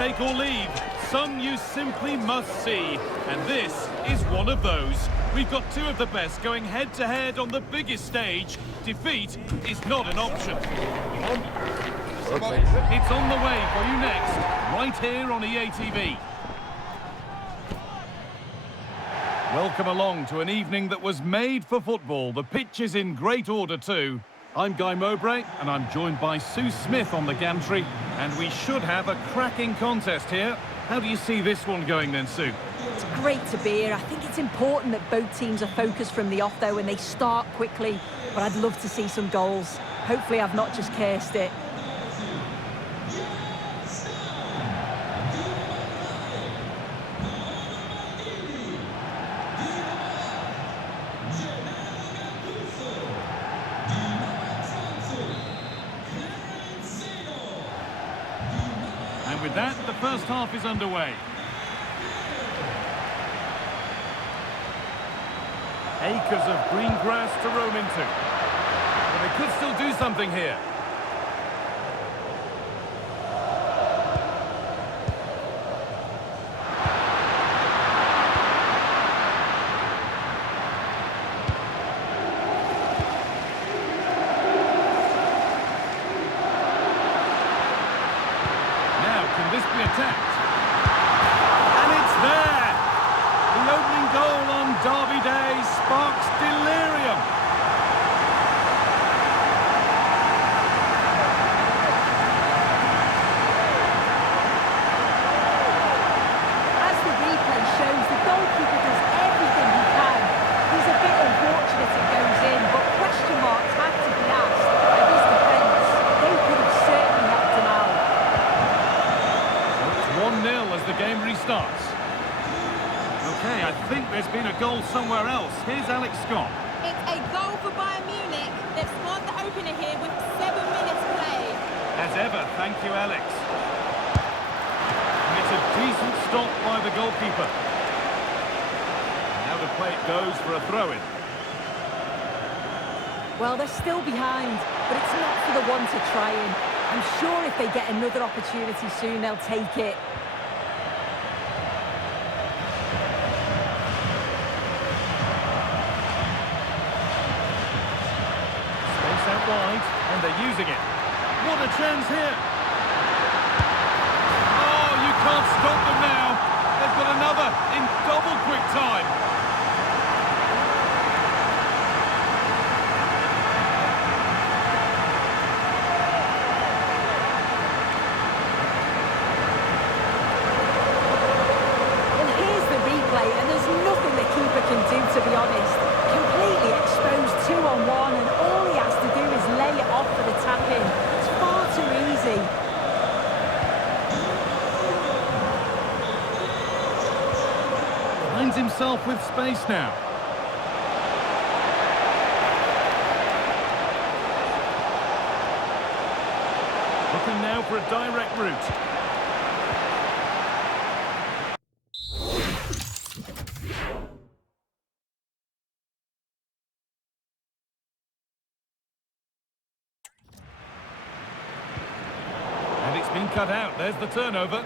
take or leave. Some you simply must see, and this is one of those. We've got two of the best going head-to-head on the biggest stage. Defeat is not an option. It's on the way for you next, right here on EA TV. Welcome along to an evening that was made for football. The pitch is in great order too. I'm Guy Mowbray, and I'm joined by Sue Smith on the gantry, and we should have a cracking contest here. How do you see this one going then, Sue? It's great to be here. I think it's important that both teams are focused from the off, though, and they start quickly. But I'd love to see some goals. Hopefully I've not just cursed it. And with that, the first half is underway. Acres of green grass to roam into. But they could still do something here. Now, can this be attacked? And it's there! The opening goal on Derby Day sparks delirium. As the replay shows, the goalkeeper does everything he can. He's a bit unfortunate it goes in, but question marks have to be asked of his defence. They could have certainly helped him out. So it's 1-0 as the game restarts. Okay, I think there's been a goal somewhere else. Here's Alex Scott. It's a goal for Bayern Munich. They've scored the opener here with 7 minutes played. As ever, thank you, Alex. And it's a decent stop by the goalkeeper. Now the play it goes for a throw-in. Well, they're still behind, but it's not for the one to try in. I'm sure if they get another opportunity soon, they'll take it. Out wide, and they're using it. What a chance here! Oh, you can't stop them now. They've got another in double quick time. Well, here's the replay, and there's nothing the keeper can do, to be honest. Completely exposed 2-on-1, and all he has to do is lay it off for the tap-in. It's far too easy. Finds himself with space now. Looking now for a direct route. And it's been cut out. There's the turnover.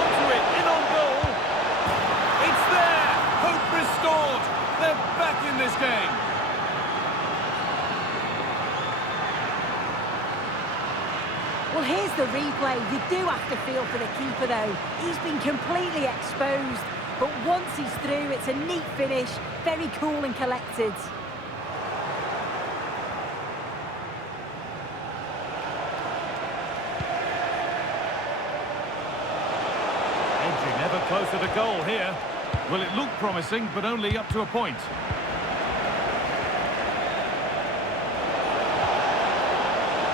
Onto it, in on goal. It's there. Hope restored. They're back in this game. Well, here's the replay. You do have to feel for the keeper, though. He's been completely exposed. But once he's through, it's a neat finish. Very cool and collected. Ever closer to goal here. Well, it looked promising, but only up to a point.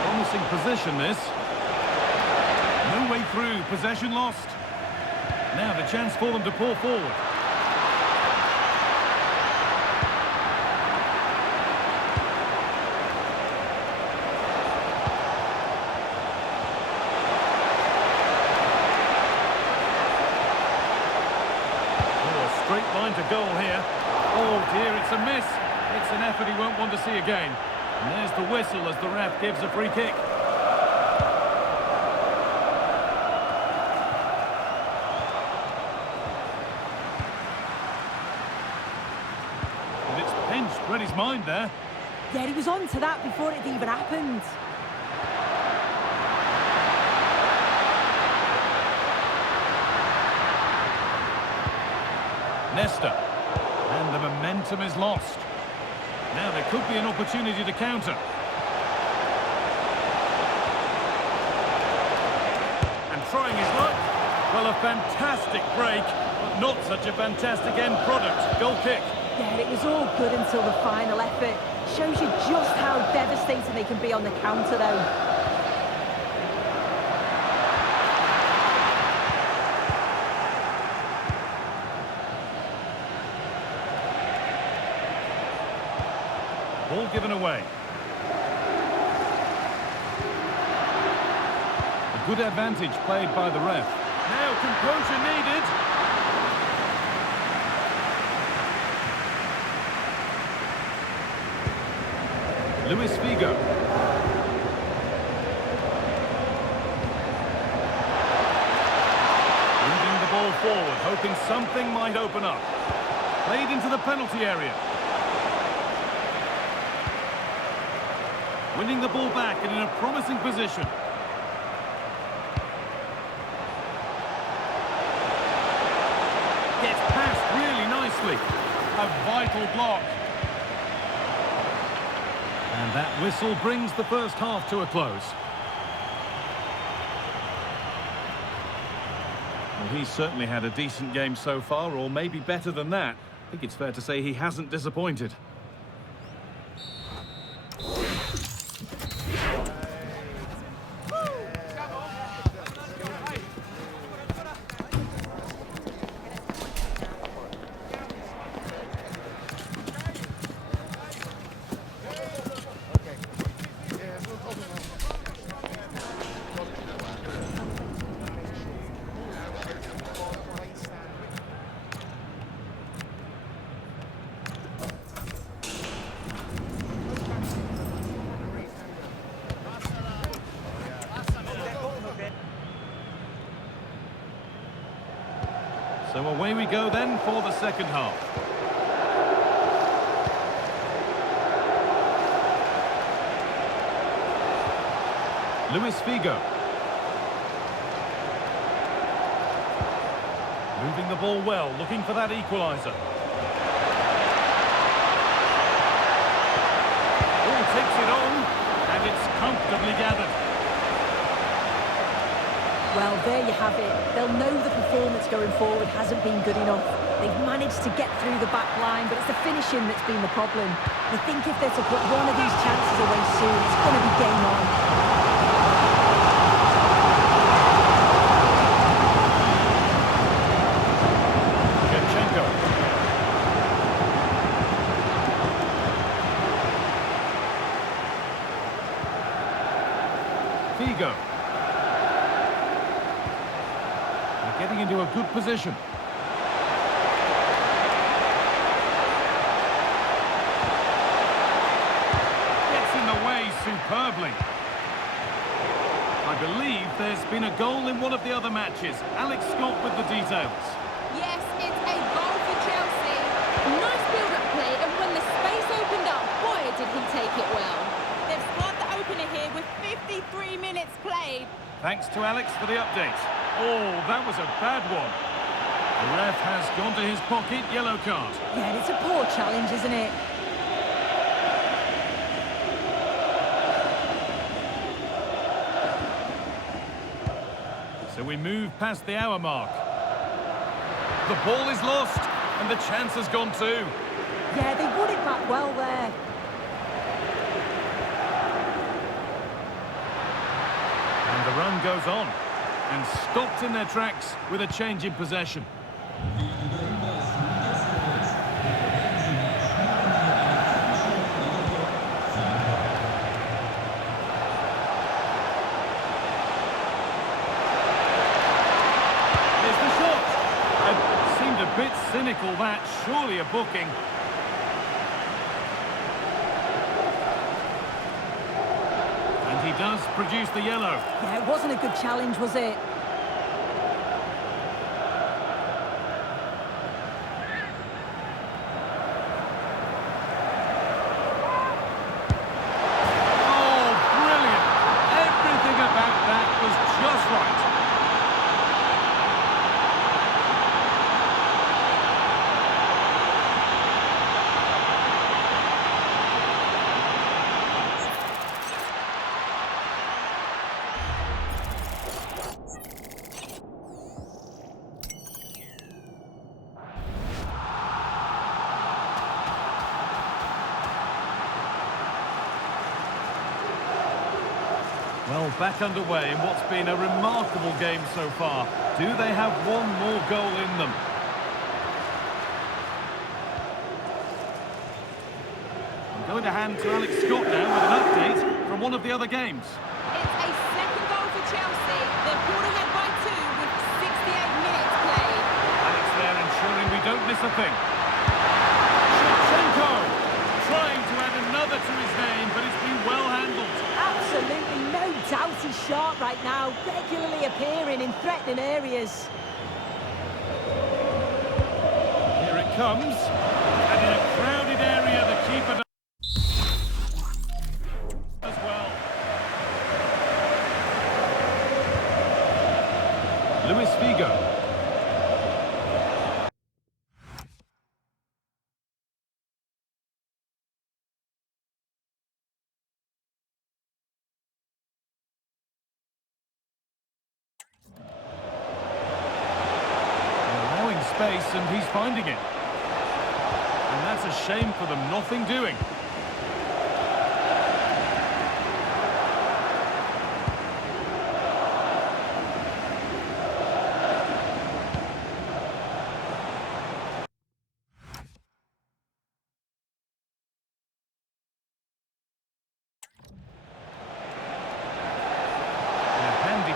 Promising position, this. No way through, possession lost. Now the chance for them to pull forward. Straight line to goal here. Oh dear, it's a miss. It's an effort he won't want to see again. And there's the whistle as the ref gives a free kick. bench, read his mind there. Yeah, he was on to that before it even happened. Nesta. And the momentum is lost. Now there could be an opportunity to counter. And trying his luck. Well, a fantastic break, but not such a fantastic end product. Goal kick. Yeah, it was all good until the final effort. Shows you just how devastating they can be on the counter, though. Ball given away. A good advantage played by the ref. Now composure needed. Luis Figo. Moving the ball forward, hoping something might open up. Played into the penalty area. Winning the ball back and in a promising position. Gets passed really nicely. A vital block. And that whistle brings the first half to a close. Well, he's certainly had a decent game so far, or maybe better than that. I think it's fair to say he hasn't disappointed. So away we go then for the second half. Luis Figo. Moving the ball well, looking for that equaliser. Ball takes it on, and it's comfortably gathered. Well, there you have it. They'll know the performance going forward hasn't been good enough. They've managed to get through the back line, but it's the finishing that's been the problem. I think if they're to put one of these chances away soon, it's going to be game on. Figo. They're getting into a good position. Gets in the way superbly. I believe there's been a goal in one of the other matches. Alex Scott with the details. Yes, it's a goal for Chelsea. Nice build-up play, and when the space opened up, boy, did he take it well. They've scored the opener here with 53 minutes played. Thanks to Alex for the update. Oh, that was a bad one. The ref has gone to his pocket, yellow card. Yeah, it's a poor challenge, isn't it? So we move past the hour mark. The ball is lost, and the chance has gone too. Yeah, they won it back well there. And the run goes on, and stopped in their tracks with a change in possession. Here's the shot. It seemed a bit cynical, that. Surely a booking. He does produce the yellow. Yeah, it wasn't a good challenge, was it? Well, back underway in what's been a remarkable game so far. Do they have one more goal in them? I'm going to hand to Alex Scott now with an update from one of the other games. It's a second goal for Chelsea. They're pulled ahead by 2 with 68 minutes played. Alex there ensuring we don't miss a thing. Shevchenko trying to add another to his name, but it's been well handled. Absolutely no doubt he's sharp right now, regularly appearing in threatening areas. Here it comes, and in a crowded area, the keeper as well. Luis Figo. Allowing space, and he's finding it. And that's a shame for them, nothing doing.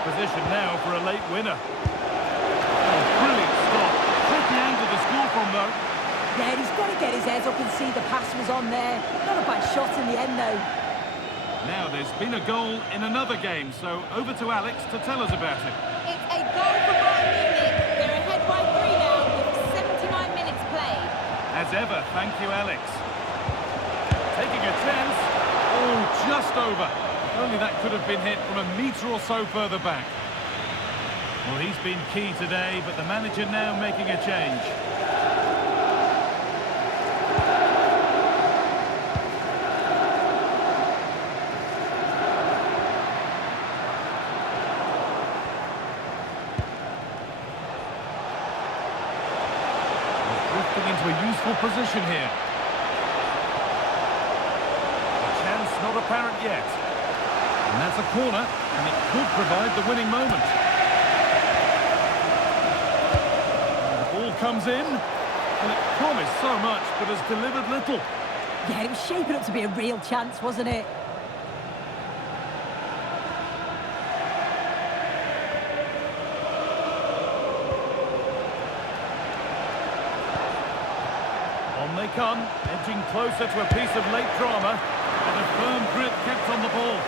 Position now for a late winner. Oh, brilliant stop. Tricky angle to score from, though. Yeah, he's got to get his head up and see the pass was on there. Not a bad shot in the end, though. Now, there's been a goal in another game, so over to Alex to tell us about it. It's a goal for Bayern Munich. They're ahead by 3 now with 79 minutes played. As ever, thank you, Alex. Taking a chance. Oh, just over. Only that could have been hit from a metre or so further back. Well, he's been key today, but the manager now making a change. He's drifting into a useful position here. A chance not apparent yet. And that's a corner, and it could provide the winning moment. And the ball comes in, and it promised so much, but has delivered little. Yeah, it was shaping up to be a real chance, wasn't it? On they come, edging closer to a piece of late drama, and a firm grip kept on the ball.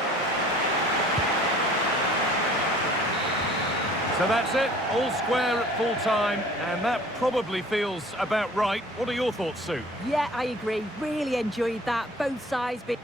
So that's it, all square at full time, and that probably feels about right. What are your thoughts, Sue? Yeah, I agree. Really enjoyed that. Both sides being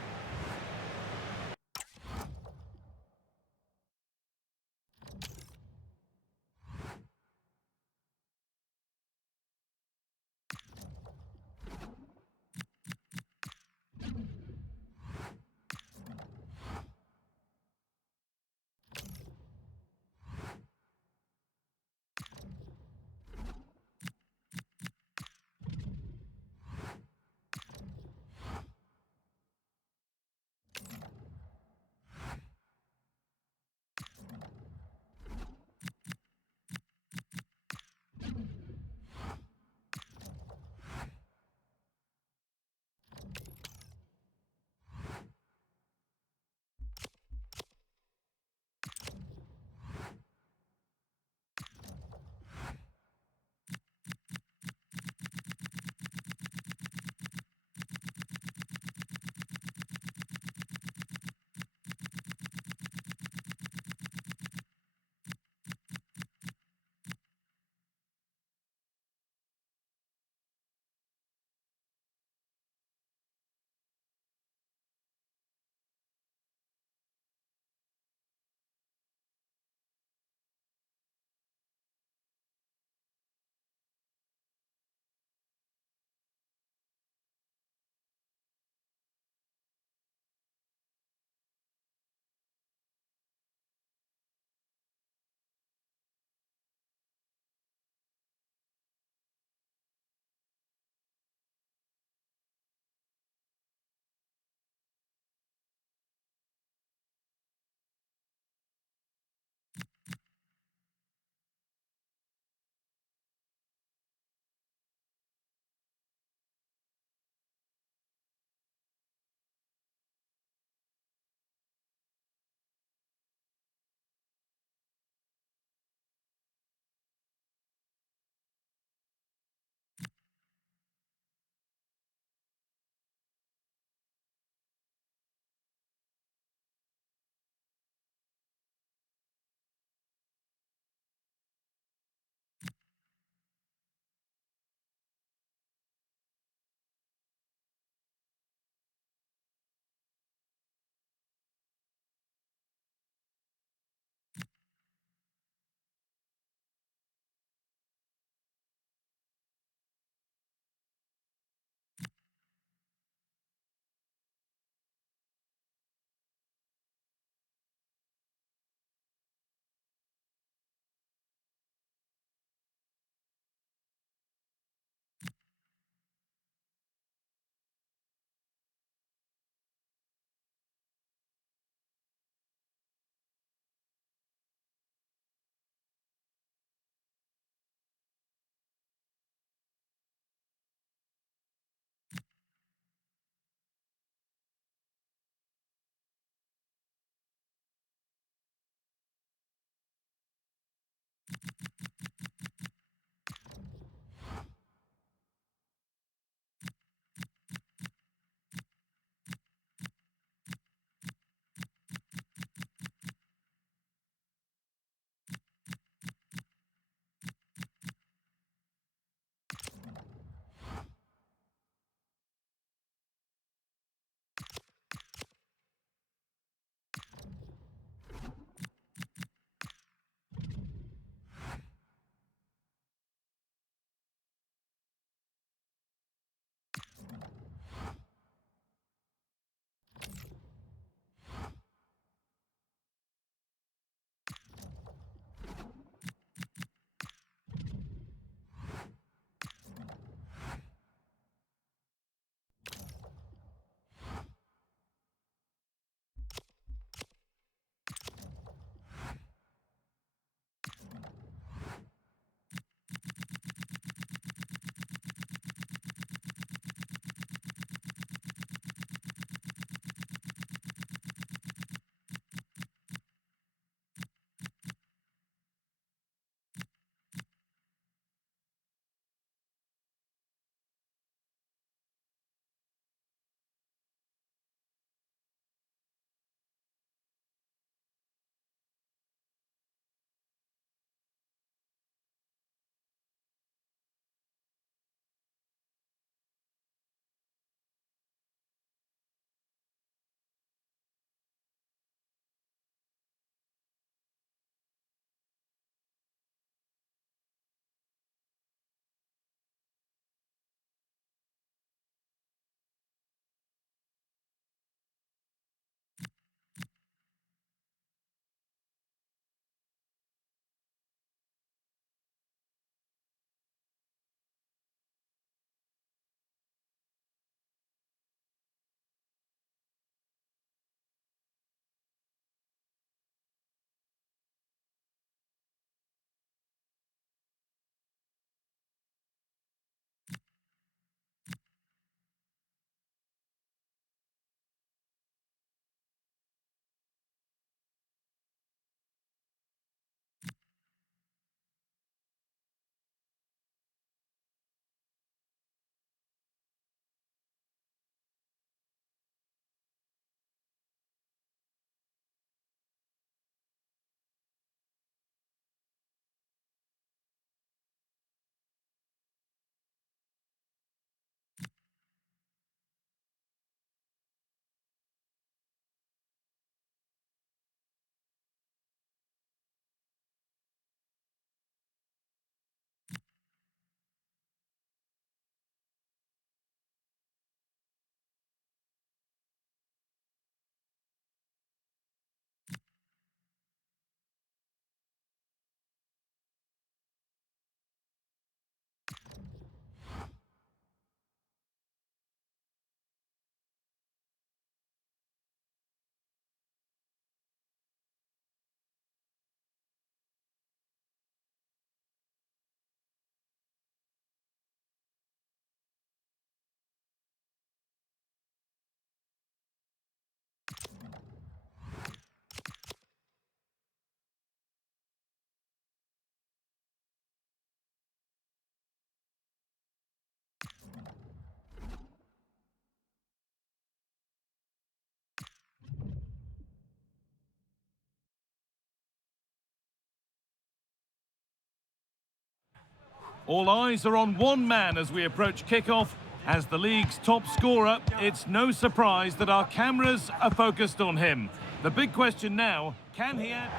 All eyes are on one man as we approach kick-off. As the league's top scorer, it's no surprise that our cameras are focused on him. The big question now, can he add...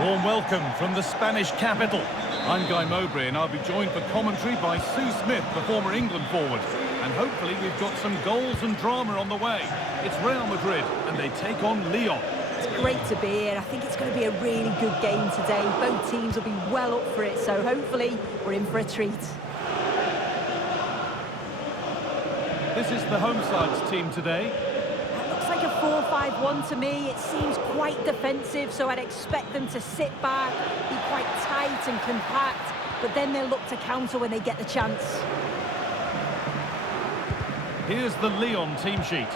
A warm welcome from the Spanish capital. I'm Guy Mowbray and I'll be joined for commentary by Sue Smith, the former England forward. And hopefully we've got some goals and drama on the way. It's Real Madrid and they take on Lyon. It's great to be here. I think it's going to be a really good game today. Both teams will be well up for it, so hopefully we're in for a treat. This is the home side's team today. It looks like a 4-5-1 to me. It seems quite defensive, so I'd expect them to sit back, be quite tight and compact, but then they'll look to counter when they get the chance. Here's the Lyon team sheet.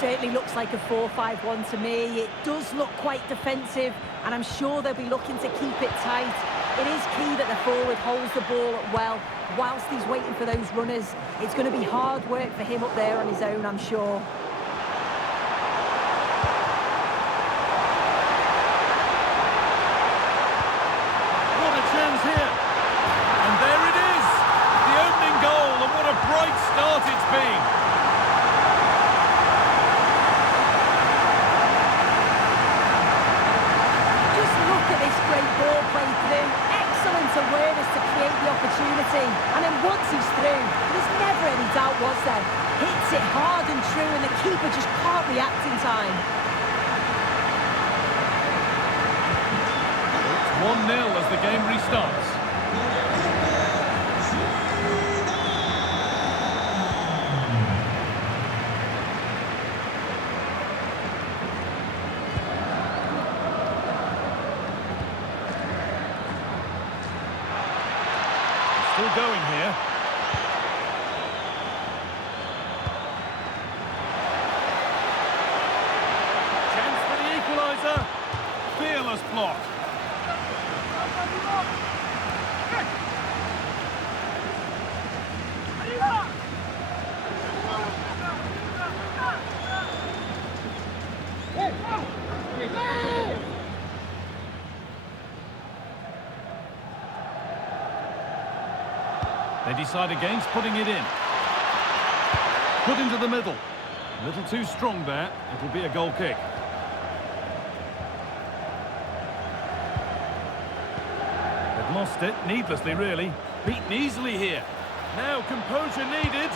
Certainly looks like a 4-5-1 to me. It does look quite defensive, and I'm sure they'll be looking to keep it tight. It is key that the forward holds the ball well whilst he's waiting for those runners. It's going to be hard work for him up there on his own, I'm sure. What a chance here. And there it is. The opening goal, and what a bright start it's been. Awareness to create the opportunity, and then once he's through, there's never any doubt, was there? Hits it hard and true, and the keeper just can't react in time. It's 1-0 as the game restarts. Still going here. Chance for the equaliser. Fearless block. They decide against putting it in. Put into the middle. A little too strong there. It'll be a goal kick. They've lost it, needlessly really. Beaten easily here. Now composure needed.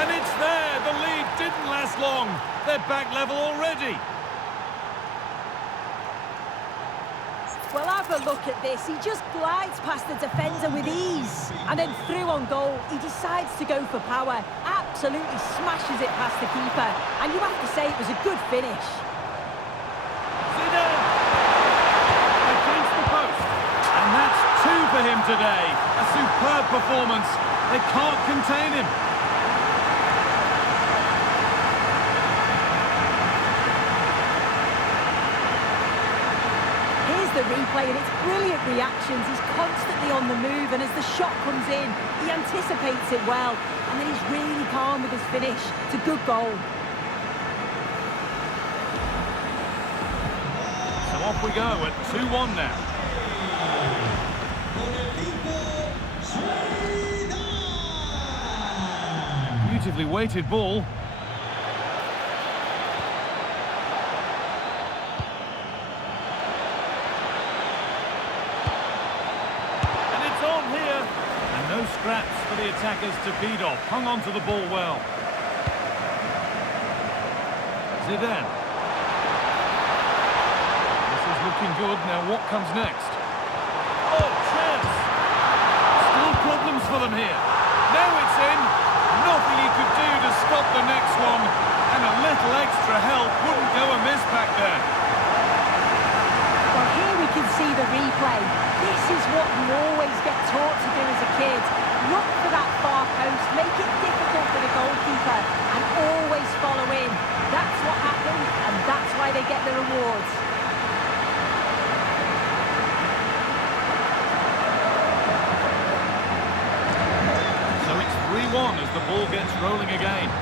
And it's there. The lead didn't last long. They're back level already. Well, have a look at this. He just glides past the defender with ease. And then through on goal, he decides to go for power. Absolutely smashes it past the keeper. And you have to say it was a good finish. Zidane! Against the post. And that's 2 for him today. A superb performance. They can't contain him. The replay, and it's brilliant reactions. He's constantly on the move, and as the shot comes in, he anticipates it well, and then he's really calm with his finish. It's a good goal. So off we go at 2-1 now. Beautifully weighted ball. No scraps for the attackers to feed off. Hung on to the ball well. Zidane. This is looking good. Now what comes next? Oh, chance! Still problems for them here. Now it's in. Nothing he could do to stop the next one. And a little extra help wouldn't go amiss back there. Well, here we can see the replay. This is what you always get taught to do as a kid. Look for that far post, make it difficult for the goalkeeper, and always follow in. That's what happened, and that's why they get the rewards. So it's 3-1 as the ball gets rolling again.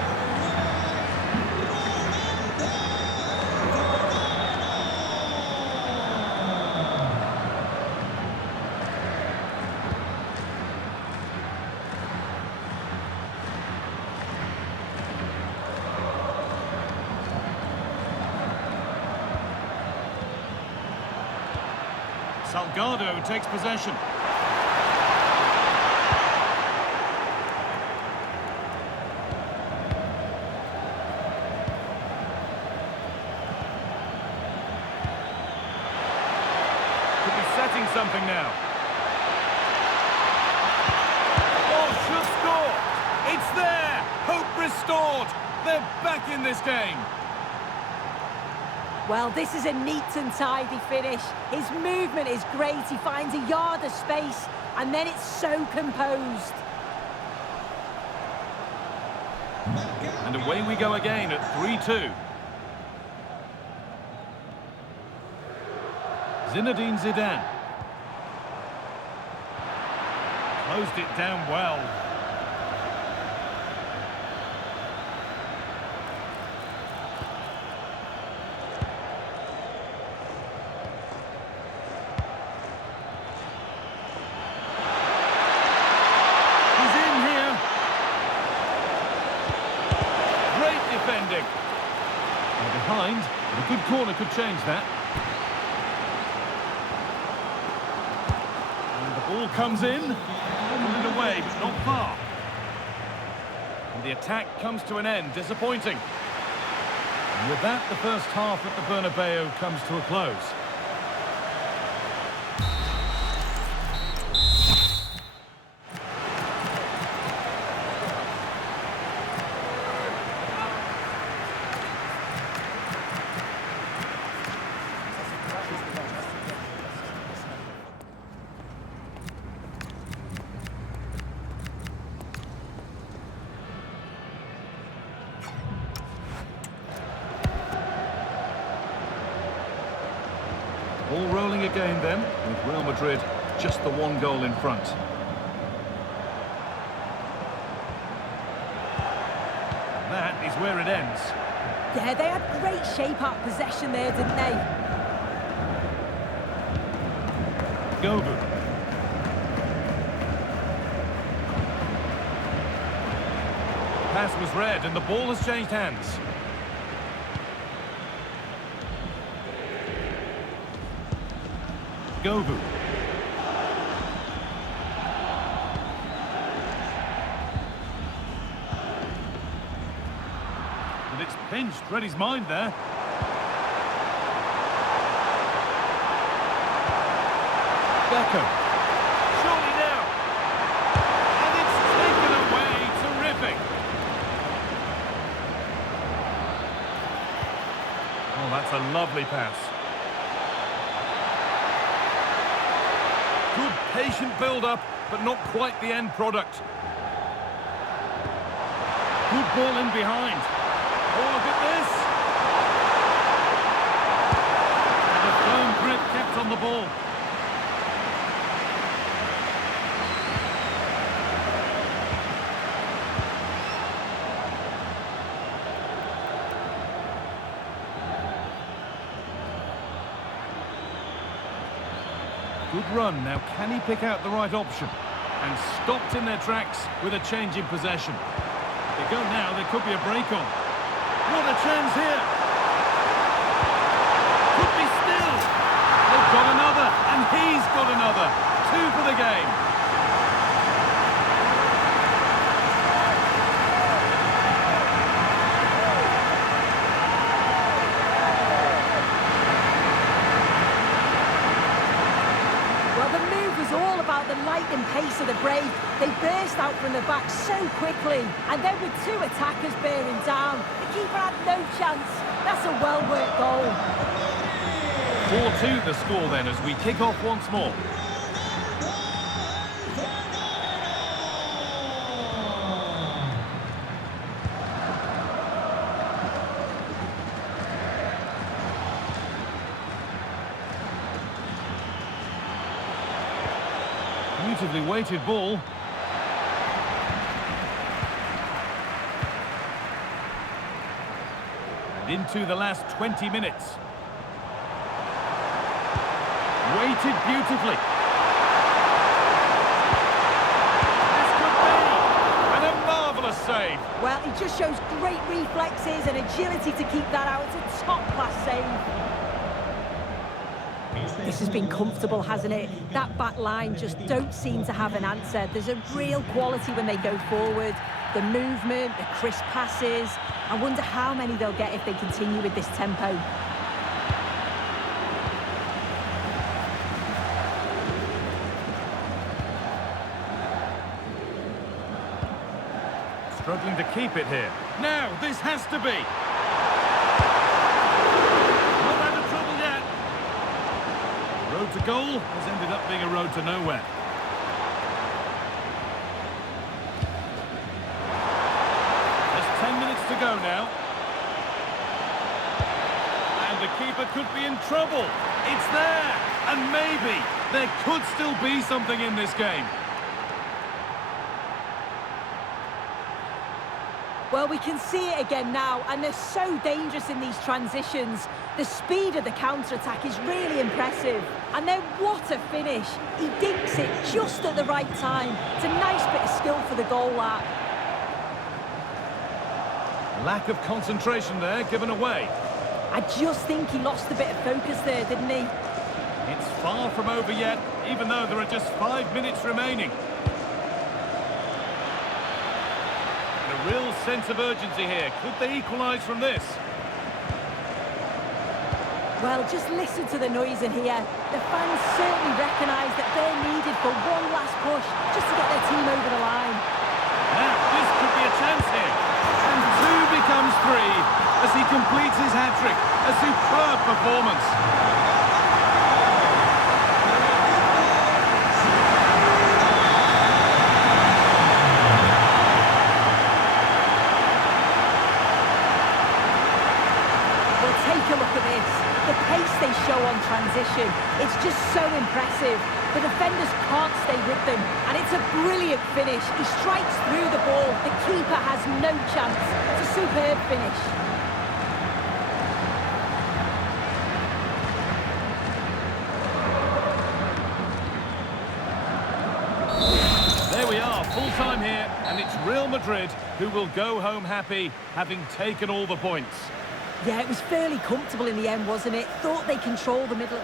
Salgado takes possession. Could be setting something now. Oh, should score! It's there! Hope restored! They're back in this game. Well, this is a neat and tidy finish. His movement is great. He finds a yard of space, and then it's so composed. And away we go again at 3-2. Zinedine Zidane. Closed it down well. Defending. They're behind, but a good corner could change that. And the ball comes in, pulled it away, but not far. And the attack comes to an end, disappointing. And with that, the first half at the Bernabeu comes to a close. All rolling again then, with Real Madrid just the one goal in front. That is where it ends. Yeah, they had great shape out possession there, didn't they? Gobu. Pass was read and the ball has changed hands. Gobu. And it's pinched, read his mind there. Beckham. Surely now. And it's taken away. Terrific. Oh, that's a lovely pass. Good patient build-up, but not quite the end product. Good ball in behind. Oh, look at this. And a firm grip kept on the ball. Good run. Now, can he pick out the right option? And stopped in their tracks with a change in possession. They go now, there could be a break on. What a chance here! Could be still! They've got another, and he's got another. 2 for the game. The lightning pace of the break. They burst out from the back so quickly, and then with 2 attackers bearing down, the keeper had no chance. That's a well-worked goal. 4-2 the score then as we kick off once more. Beautifully weighted ball. And into the last 20 minutes. Weighted beautifully. This could be. And a marvellous save. Well, he just shows great reflexes and agility to keep that out. It's a top-class save. This has been comfortable, hasn't it? That back line just don't seem to have an answer. There's a real quality when they go forward. The movement, the crisp passes. I wonder how many they'll get if they continue with this tempo. Struggling to keep it here. Now, this has to be. Not out of trouble yet. Road to goal has ended up being a road to nowhere. There's 10 minutes to go now. And the keeper could be in trouble. It's there. And maybe there could still be something in this game. Well, we can see it again now, and they're so dangerous in these transitions. The speed of the counter-attack is really impressive. And then what a finish. He dinks it just at the right time. It's a nice bit of skill for the goal, that. Lack of concentration there, given away. I just think he lost a bit of focus there, didn't he? It's far from over yet, even though there are just 5 minutes remaining. A real sense of urgency here. Could they equalise from this? Well, just listen to the noise in here. The fans certainly recognise that they're needed for one last push just to get their team over the line. Now, this could be a chance here. And 2 becomes 3 as he completes his hat-trick. A superb performance. Take a look at this. The pace they show on transition, it's just so impressive. The defenders can't stay with them, and it's a brilliant finish. He strikes through the ball. The keeper has no chance. It's a superb finish. There we are, full time here, and it's Real Madrid who will go home happy, having taken all the points. Yeah, it was fairly comfortable in the end, wasn't it? Thought they controlled the middle.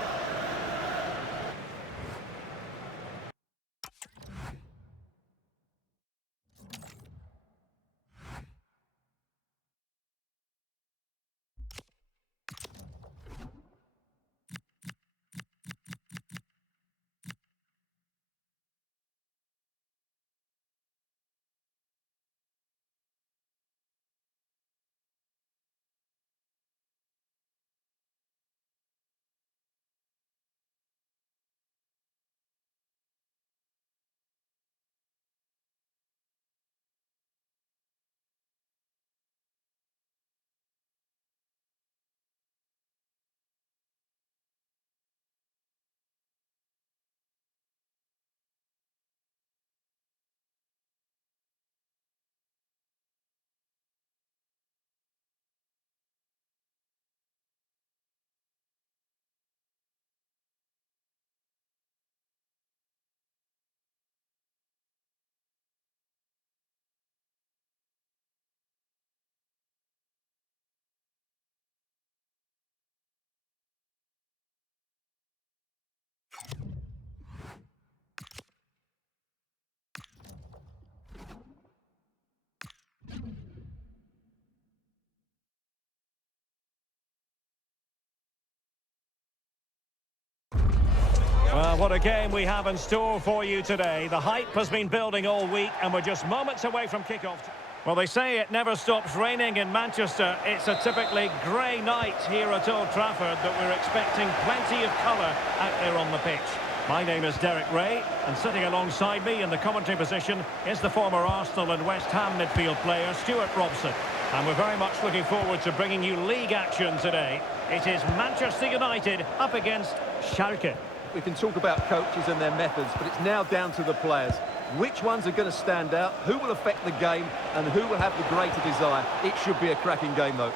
Well, what a game we have in store for you today. The hype has been building all week and we're just moments away from kickoff. Well, they say it never stops raining in Manchester. It's a typically grey night here at Old Trafford, but we're expecting plenty of colour out there on the pitch. My name is Derek Ray, and sitting alongside me in the commentary position is the former Arsenal and West Ham midfield player, Stuart Robson. And we're very much looking forward to bringing you league action today. It is Manchester United up against Schalke. We can talk about coaches and their methods, but it's now down to the players. Which ones are going to stand out, who will affect the game, and who will have the greater desire. It should be a cracking game, though.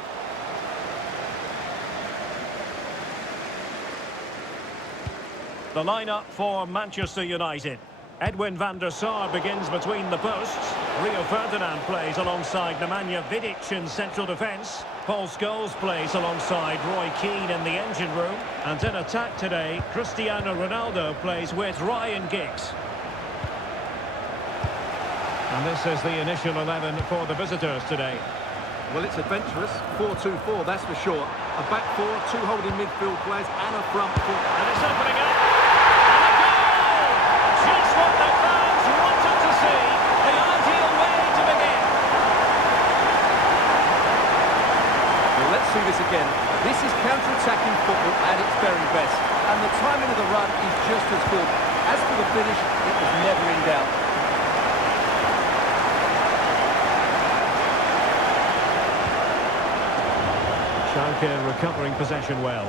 The lineup for Manchester United. Edwin van der Sar begins between the posts. Rio Ferdinand plays alongside Nemanja Vidic in central defence. Paul Scholes plays alongside Roy Keane in the engine room. And in attack today, Cristiano Ronaldo plays with Ryan Giggs. And this is the initial 11 for the visitors today. Well, it's adventurous. 4-2-4, that's for sure. A back four, two holding midfield players and a front four. And it's opening up. And a goal! Just what the fans wanted to see. The ideal way to begin. Well, let's see this again. This is counter-attacking football at its very best. And the timing of the run is just as good. As for the finish, it was never in doubt. Schalke recovering possession well.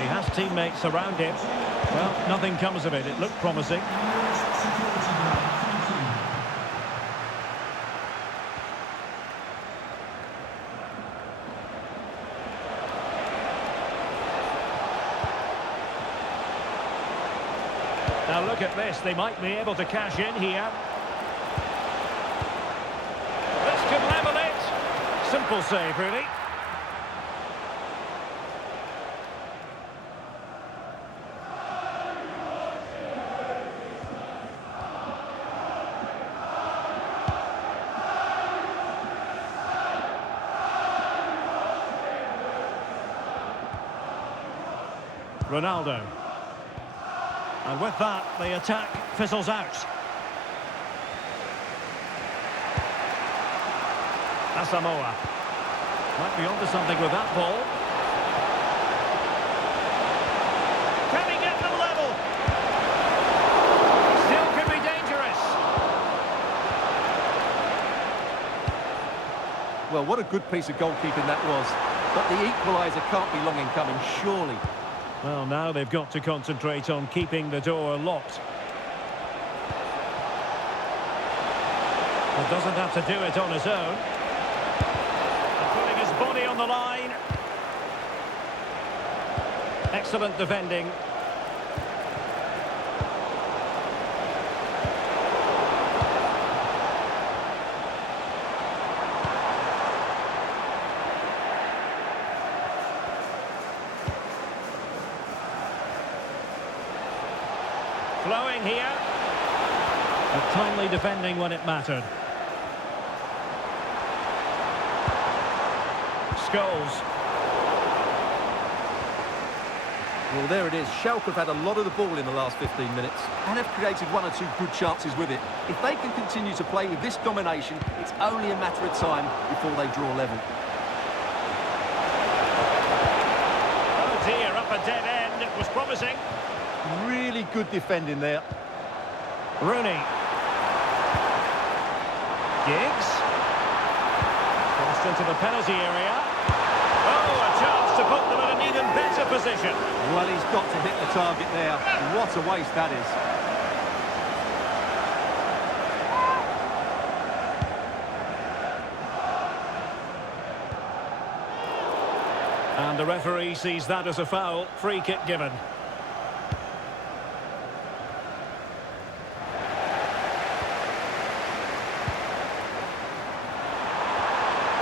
He has teammates around him. Well, nothing comes of it. It looked promising. Now look at this, they might be able to cash in here. This could level it. Simple save, really. Ronaldo. And with that, the attack fizzles out. Asamoah. Might be onto something with that ball. Can he get them level? Still could be dangerous. Well, what a good piece of goalkeeping that was. But the equaliser can't be long in coming, surely. Well, now they've got to concentrate on keeping the door locked. He doesn't have to do it on his own. And putting his body on the line. Excellent defending. Flowing here. But timely defending when it mattered. Scholes. Well, there it is. Schalke have had a lot of the ball in the last 15 minutes and have created one or two good chances with it. If they can continue to play with this domination, it's only a matter of time before they draw level. Oh dear, up a dead end. It was promising. Really good defending there. Rooney. Giggs. Crossed into the penalty area. Oh, a chance to put them in an even better position. Well, he's got to hit the target there. What a waste that is. And the referee sees that as a foul. Free kick given.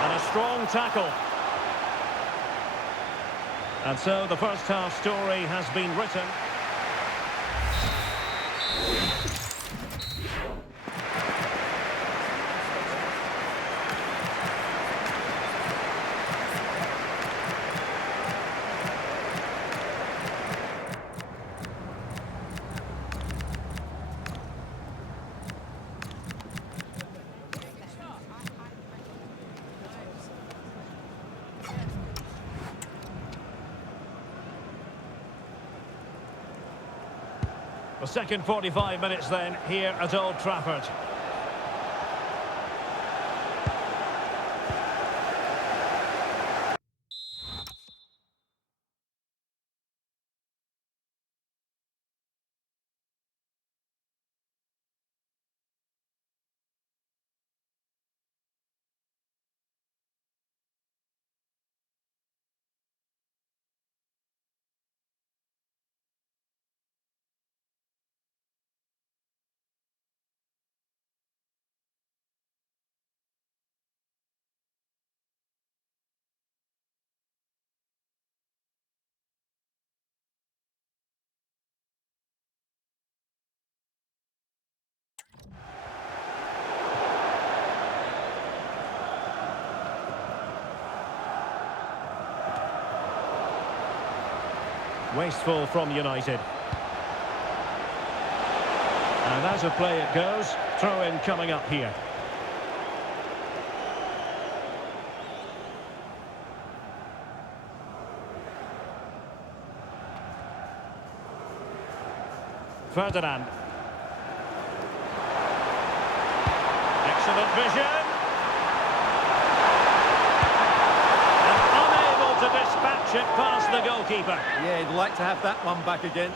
And a strong tackle. And so the first half story has been written. The second 45 minutes then here at Old Trafford. Wasteful from United. And as a play it goes, throw-in coming up here. Ferdinand. Excellent vision. And unable to dispatch it past the goalkeeper. Yeah, he'd like to have that one back again.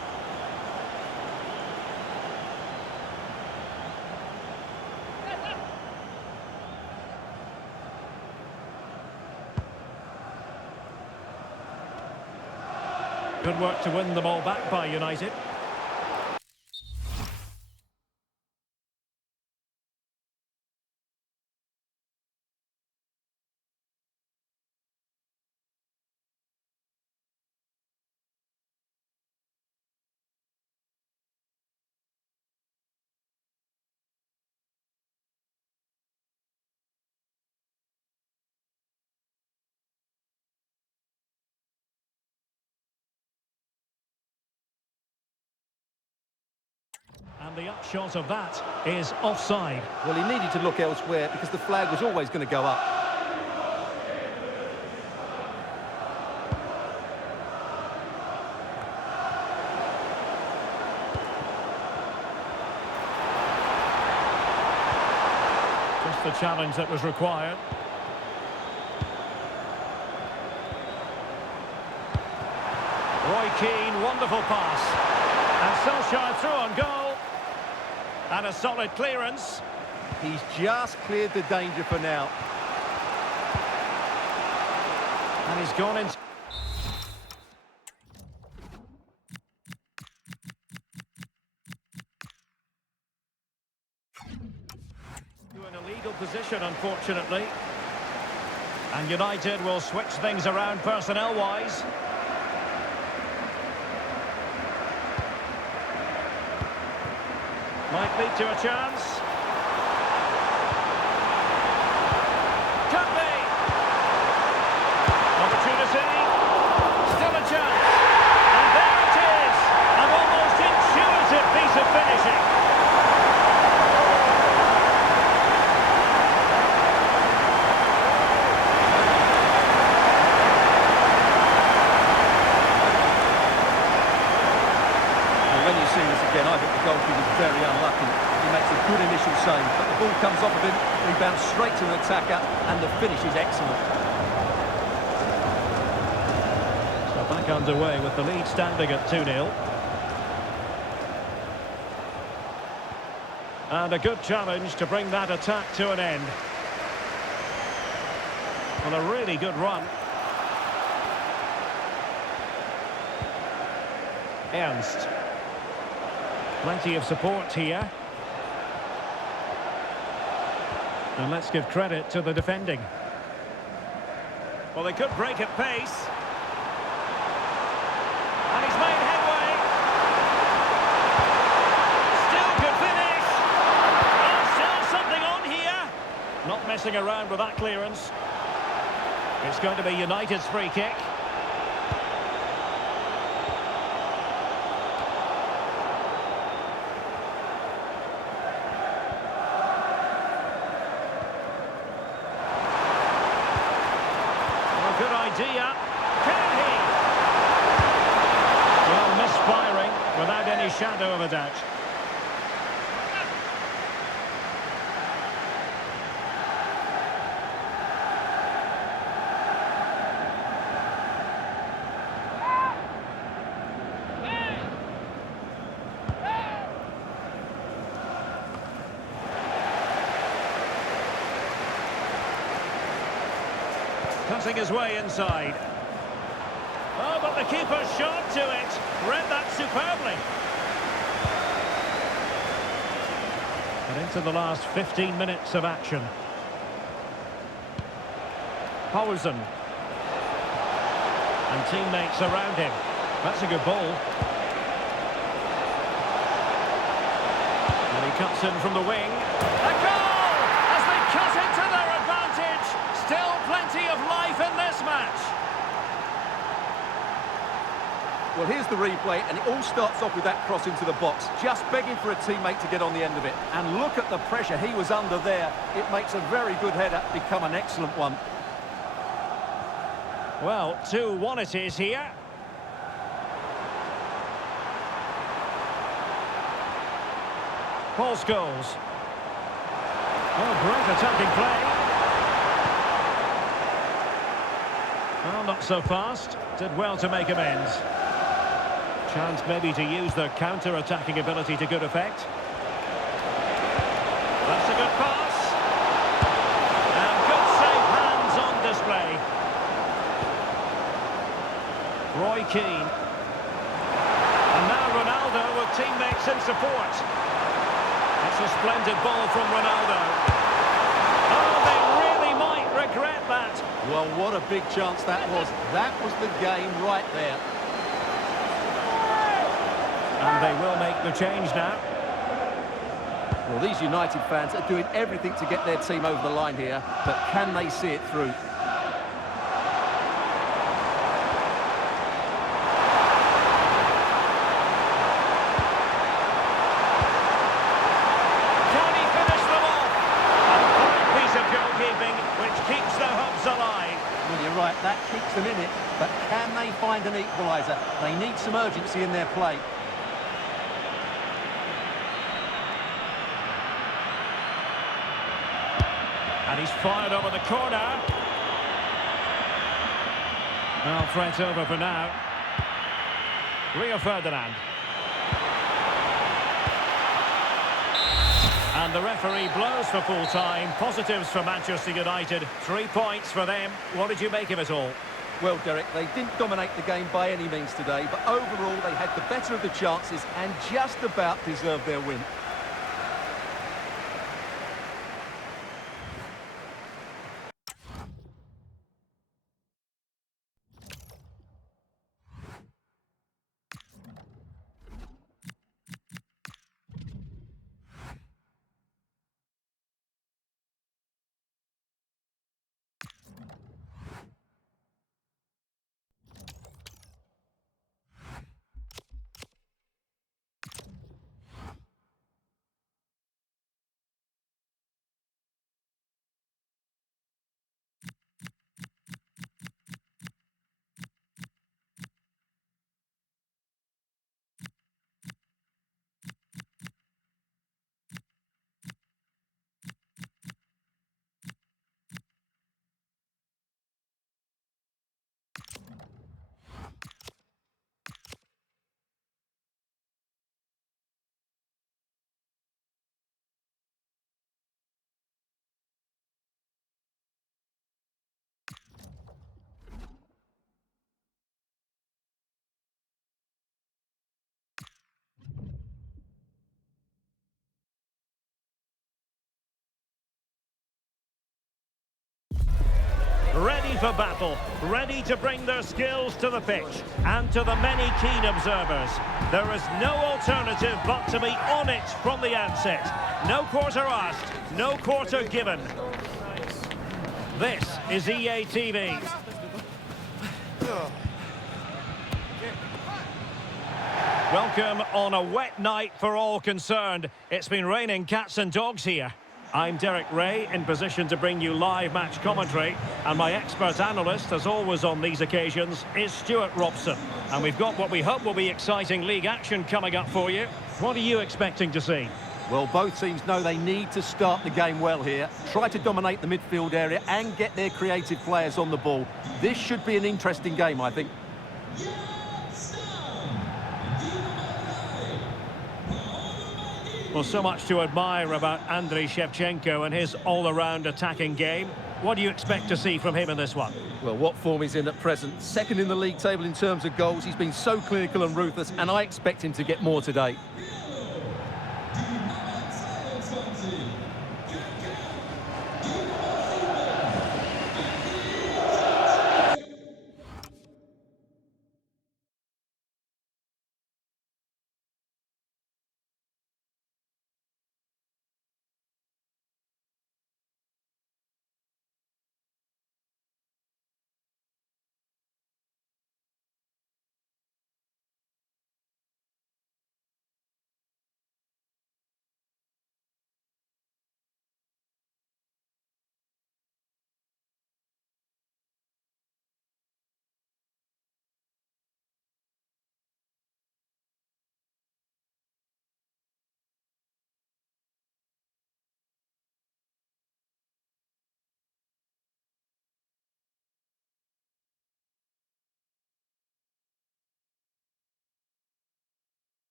Good work to win the ball back by United. And the upshot of that is offside. Well, he needed to look elsewhere because the flag was always going to go up. Just the challenge that was required. Roy Keane, wonderful pass. And Solskjaer through on goal. And a solid clearance. He's just cleared the danger for now. And he's gone in. To an illegal position, unfortunately. And United will switch things around personnel-wise. Might lead to a chance. Could be. Opportunity. Still a chance. And there it is. An almost intuitive piece of finishing. When you see this again, I think the goalkeeper is very unlucky. He makes a good initial save, but the ball comes off of him, rebounds straight to an attacker, and the finish is excellent. So back underway with the lead standing at 2-0. And a good challenge to bring that attack to an end. Well, a really good run. Ernst. Plenty of support here. And let's give credit to the defending. Well, they could break at pace. And he's made headway. Still good finish. Still something on here. Not messing around with that clearance. It's going to be United's free kick. Good idea. Can he? Well, misfiring without any shadow of a doubt. Cutting his way inside. Oh, but the keeper shot to it. Read that superbly. And into the last 15 minutes of action. Poulsen. And teammates around him. That's a good ball. And he cuts in from the wing. A goal! As they cut into their advantage. Still plenty of life in this match. Well, here's the replay, and it all starts off with that cross into the box, just begging for a teammate to get on the end of it. And look at the pressure he was under there. It makes a very good header become an excellent one. Well, 2-1 it is here. Paul Scholes. Oh, great attacking play. Well, not so fast. Did well to make amends. Chance maybe to use their counter-attacking ability to good effect. That's a good pass. And good safe hands on display. Roy Keane. And now Ronaldo with teammates in support. It's a splendid ball from Ronaldo. Oh, they really might regret that. Well, what a big chance that was. That was the game right there. And they will make the change now. Well, these United fans are doing everything to get their team over the line here, but can they see it through? Can he finish them off? A fine piece of goalkeeping which keeps their hopes alive. Well, you're right, that keeps them in it, but can they find an equaliser? They need some urgency in their play. And he's fired over the corner. Well, threat over for now. Rio Ferdinand. And the referee blows for full time. Positives for Manchester United. 3 points for them. What did you make of it all? Well, Derek, they didn't dominate the game by any means today, but overall they had the better of the chances and just about deserved their win. Ready for battle, ready to bring their skills to the pitch, and to the many keen observers, there is no alternative but to be on it from the outset. No quarter asked, no quarter given. This is EA TV. Welcome on a wet night for all concerned. It's been raining cats and dogs here. I'm Derek Ray, in position to bring you live match commentary, and my expert analyst, as always on these occasions, is Stuart Robson. And we've got what we hope will be exciting league action coming up for you. What are you expecting to see? Well, both teams know they need to start the game well here, try to dominate the midfield area and get their creative players on the ball. This should be an interesting game, I think. Well, so much to admire about Andriy Shevchenko and his all-around attacking game. What do you expect to see from him in this one? Well, what form he's in at present. Second in the league table in terms of goals. He's been so clinical and ruthless, and I expect him to get more today.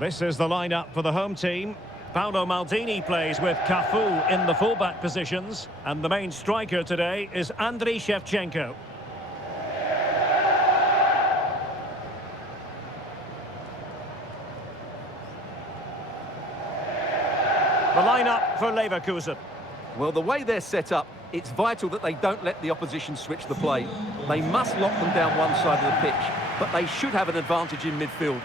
This is the lineup for the home team. Paolo Maldini plays with Cafu in the fullback positions. And the main striker today is Andriy Shevchenko. The lineup for Leverkusen. Well, the way they're set up, it's vital that they don't let the opposition switch the play. They must lock them down one side of the pitch, but they should have an advantage in midfield.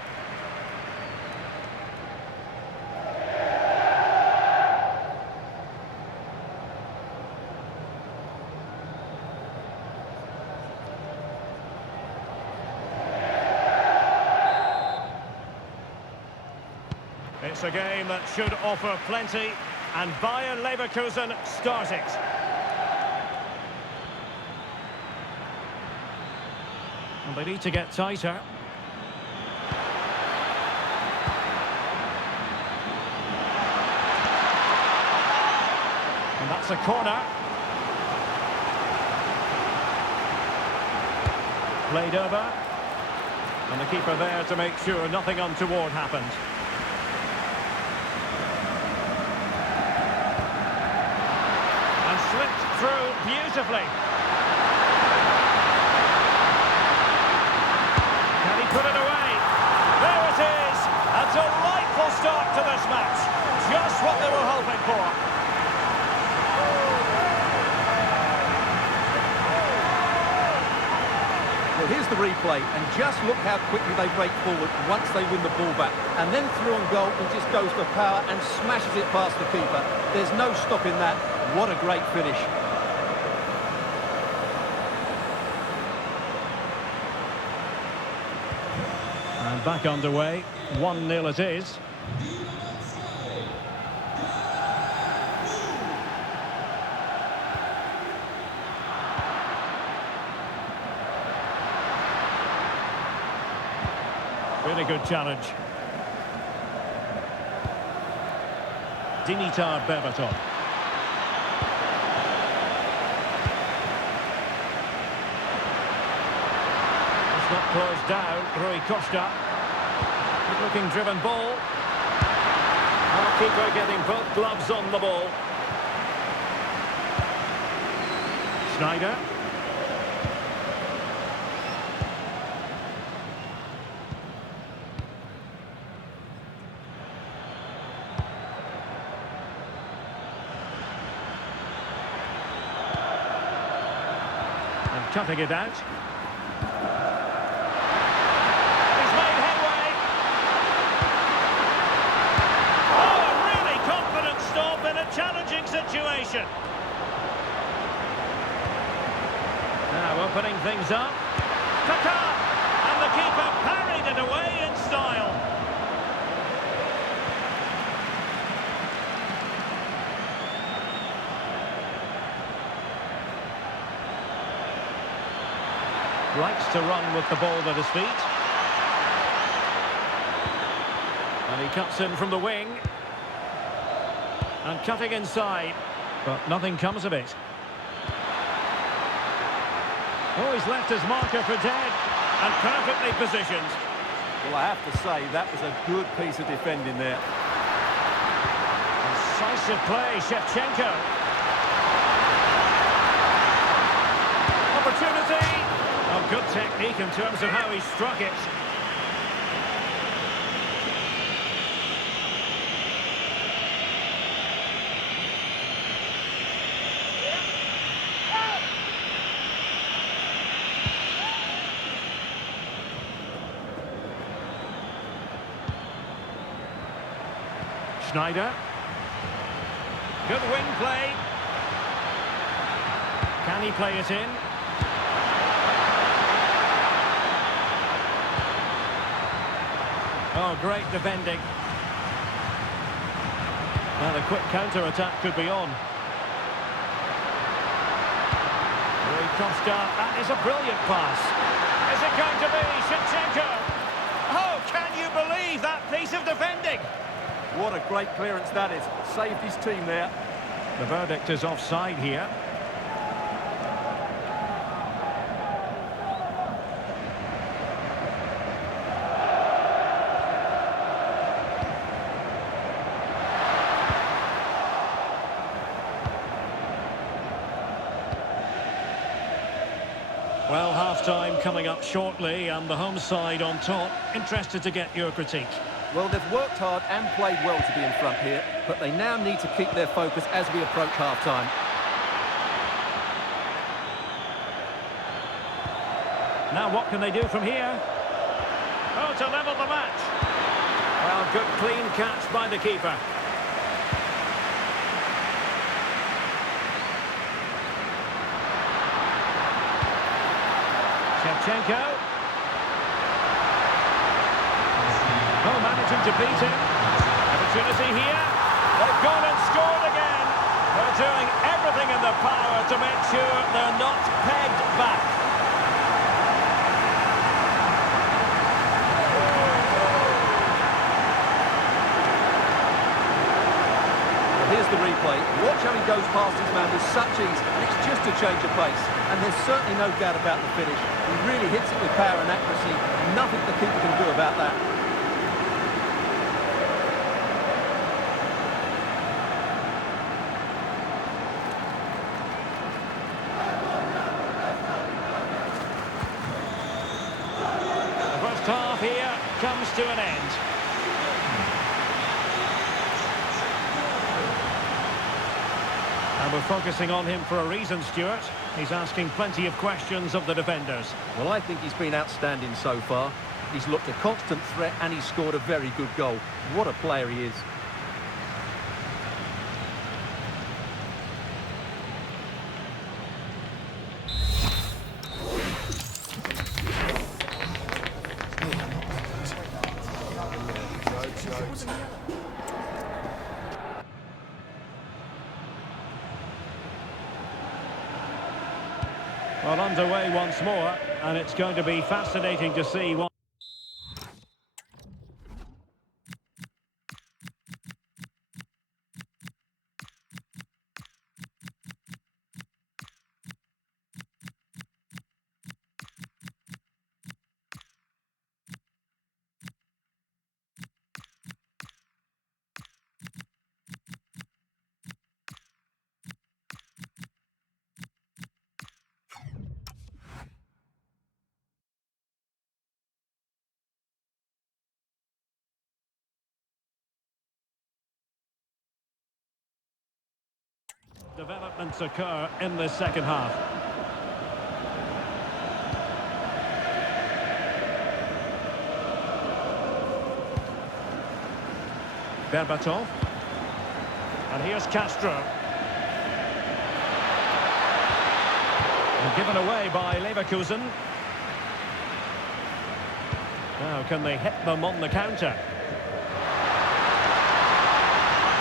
It's a game that should offer plenty, and Bayer Leverkusen start it. And they need to get tighter. And that's a corner. Played over. And the keeper there to make sure nothing untoward happened. And slipped through beautifully. Can he put it away? There it is! A delightful start to this match. Just what they were hoping for. Well, here's the replay, and just look how quickly they break forward once they win the ball back. And then through on goal, he just goes for power and smashes it past the keeper. There's no stopping that. What a great finish. And back underway. 1-0 it is. Really good challenge. Dimitar Berbatov. It's not closed down. Rui Costa. Good looking driven ball. Our keeper getting both gloves on the ball. Schneider. Cutting it out. He's made headway. Oh, a really confident stop in a challenging situation. Now opening things up. Kaká! And the keeper parried it away in style. Likes to run with the ball at his feet. And he cuts in from the wing. And cutting inside. But nothing comes of it. Oh, he's left his marker for dead. And perfectly positioned. Well, I have to say, that was a good piece of defending there. Incisive play, Shevchenko. Opportunity. Oh, good technique in terms of how he struck it. Schneider. Good wing play. Can he play it in? Oh, great defending. Now the quick counter-attack could be on. Rui Costa, that is a brilliant pass. Is it going to be Shevchenko? Oh, can you believe that piece of defending? What a great clearance that is. Saved his team there. The verdict is offside here. half-time coming up shortly and the home side on top. Interested to get your critique. Well, they've worked hard and played well to be in front here, but they now need to keep their focus as we approach half-time. Now what can they do from here? Oh, to level the match. Well, good clean catch by the keeper. Shevchenko. Oh, managing to beat him. Opportunity here. They've gone and scored again. They're doing everything in their power to make sure they're not pegged back. Here's the replay. Watch how he goes past his man with such ease, and it's just a change of pace. And there's certainly no doubt about the finish. He really hits it with power and accuracy. Nothing the keeper can do about that. The first half here comes to an end. And we're focusing on him for a reason, Stuart. He's asking plenty of questions of the defenders. Well, I think he's been outstanding so far. He's looked a constant threat and he's scored a very good goal. What a player he is. Well, underway once more, and it's going to be fascinating to see what... developments occur in the second half. Berbatov. And here's Castro. And given away by Leverkusen. Now, can they hit them on the counter?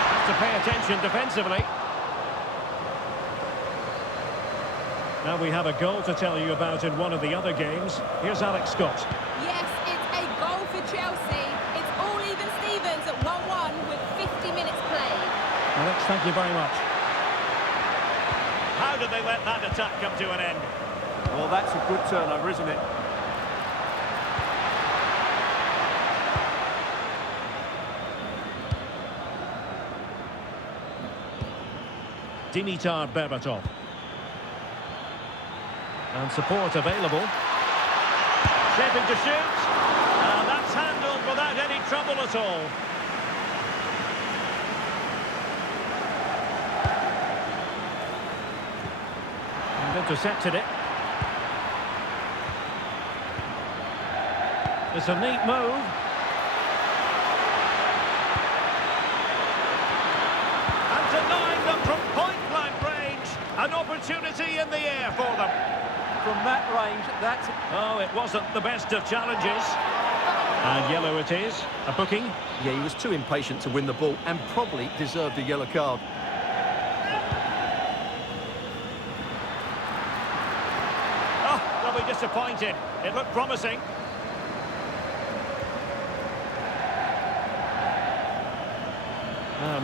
Have to pay attention defensively. Now we have a goal to tell you about in one of the other games. Here's Alex Scott. Yes, it's a goal for Chelsea. It's all even Stevens at 1-1 with 50 minutes played. Alex, thank you very much. How did they let that attack come to an end? Well, that's a good turnover, isn't it? Dimitar Berbatov. And support available. Shaping to shoot. And that's handled without any trouble at all. And intercepted it. It's a neat move. And denying them from point-blank range. An opportunity in the air for them. From that range, that's... Oh, it wasn't the best of challenges. And yellow it is. A booking. Yeah, he was too impatient to win the ball and probably deserved a yellow card. Oh, they'll be disappointed. It looked promising.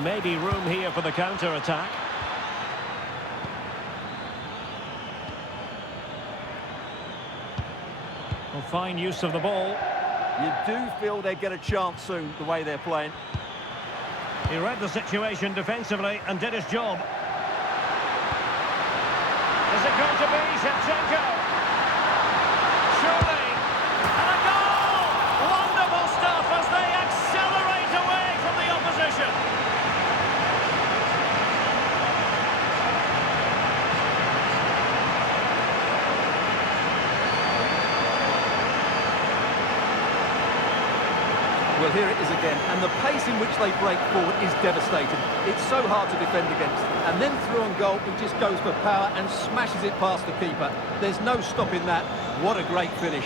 Maybe room here for the counter-attack. Well, fine use of the ball. You do feel they get a chance soon, the way they're playing. He read the situation defensively and did his job. Is it going to be Shevchenko? Well, here it is again, and the pace in which they break forward is devastating. It's so hard to defend against. And then through on goal, he just goes for power and smashes it past the keeper. There's no stopping that. What a great finish.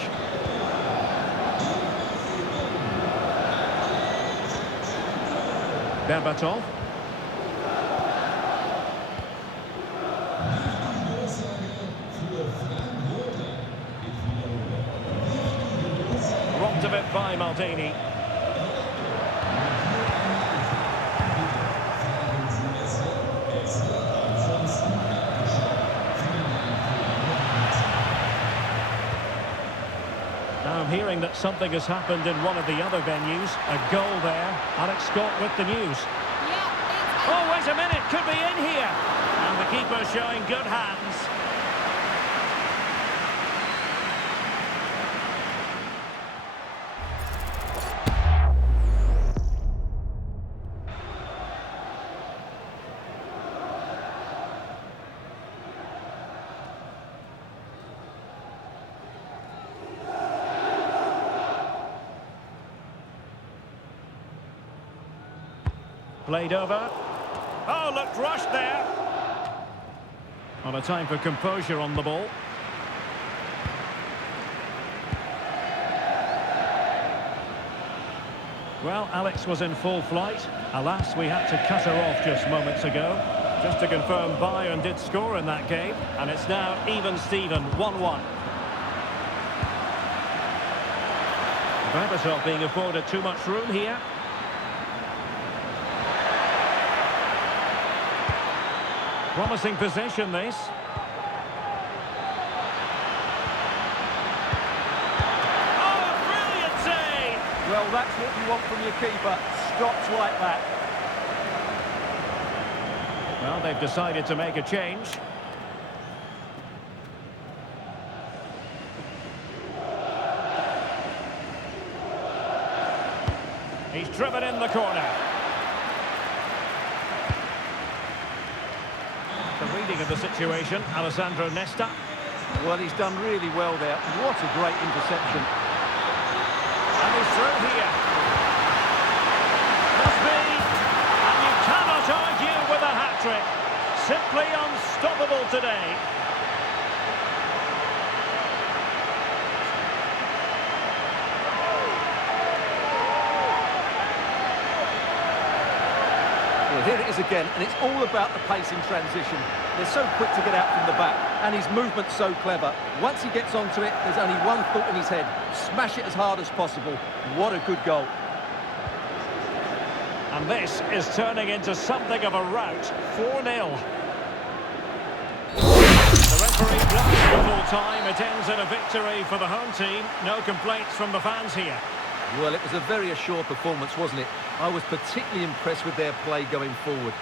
Berbatov. Robbed of it by Maldini. Now I'm hearing that something has happened in one of the other venues. A goal there. Alex Scott with the news. Oh, wait a minute. Could be in here. And the keeper showing good hands. Played over. Oh, looked rushed there. On a time for composure on the ball. Well, Alex was in full flight. Alas, we had to cut her off just moments ago. Just to confirm, Bayern did score in that game. And it's now even Steven, 1-1. Berbatov being afforded too much room here. Promising possession, this. Oh, brilliant save! Well, that's what you want from your keeper. Stops like that. Well, they've decided to make a change. He's driven in the corner. The reading of the situation, Alessandro Nesta. Well, he's done really well there. What a great interception. And he's through here. Must be. And you cannot argue with a hat-trick. Simply unstoppable today. Well, here it is again, and it's all about the pace in transition. They're so quick to get out from the back, and his movement's so clever. Once he gets onto it, there's only one thought in his head. Smash it as hard as possible. What a good goal. And this is turning into something of a rout. 4-0. The referee blows for full time. It ends in a victory for the home team. No complaints from the fans here. Well, it was a very assured performance, wasn't it? I was particularly impressed with their play going forward.